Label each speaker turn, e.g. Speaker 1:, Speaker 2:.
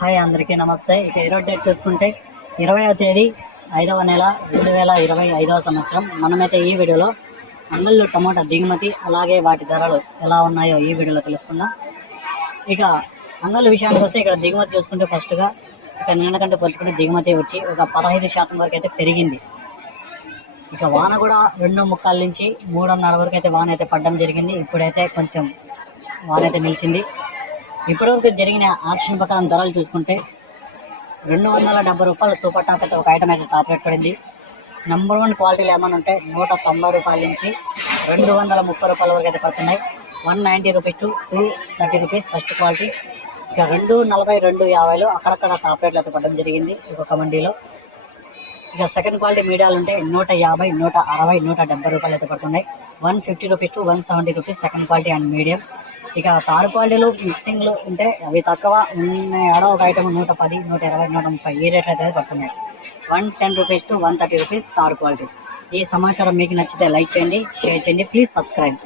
Speaker 1: Hi అందరికీ నమస్తే. ఇక ఈరోజు డేట్ చూసుకుంటే ఇరవైవ తేదీ ఐదవ నెల రెండు వేల ఇరవై ఐదవ సంవత్సరం. మనమైతే ఈ వీడియోలో అంగళ్ళు టమాటా దిగుమతి అలాగే వాటి ధరలు ఎలా ఉన్నాయో ఈ వీడియోలో తెలుసుకుందాం. ఇక అంగళ్ళు విషయానికి వస్తే ఇక్కడ దిగుమతి చూసుకుంటే ఫస్ట్గా ఇక నిన్న కంటే పోల్చుకుంటే దిగుమతి వచ్చి ఒక పదహైదు శాతం వరకు అయితే పెరిగింది. ఇక వాన కూడా రెండు ముక్కల నుంచి మూడున్నర వరకు అయితే వాన అయితే పడడం జరిగింది. ఇప్పుడైతే కొంచెం వాన అయితే నిలిచింది. ఇప్పటివరకు జరిగిన ఆక్షన్ ప్రకారం ధరలు చూసుకుంటే రెండు వందల డెబ్బై రూపాయలు సూపర్ టాప్ అయితే ఒక ఐటమ్ అయితే టాప్ రేట్ పడింది. నెంబర్ వన్ క్వాలిటీలు ఏమైనా ఉంటే నూట తొంభై రూపాయల నుంచి రెండు వందల ముప్పై రూపాయల వరకు అయితే పడుతున్నాయి. One ninety rupees to two thirty rupees first quality ఇక రెండు నలభై రెండు యాభైలో అక్కడక్కడ టాప్ రేట్లు అయితే పడడం జరిగింది ఒక్కొక్క మండీలో ఇక సెకండ్ క్వాలిటీ మీడియాలు ఉంటే నూట యాభై నూట అరవై నూట డెబ్బై రూపాయలు అయితే పడుతున్నాయి. One fifty rupees to one seventy rupees second quality and medium ఇక థర్డ్ క్వాలిటీలు మిక్సింగ్లు ఉంటే అవి తక్కువ. ఉన్న ఏడో ఒక ఐటమ్ నూట పది నూట ఇరవై నూట ముప్పై ఈ రేట్లు అయితే పడుతున్నాయి. One ten rupees to one thirty rupees third quality. ఈ సమాచారం మీకు నచ్చితే లైక్ చేయండి షేర్ చేయండి ప్లీజ్ సబ్స్క్రైబ్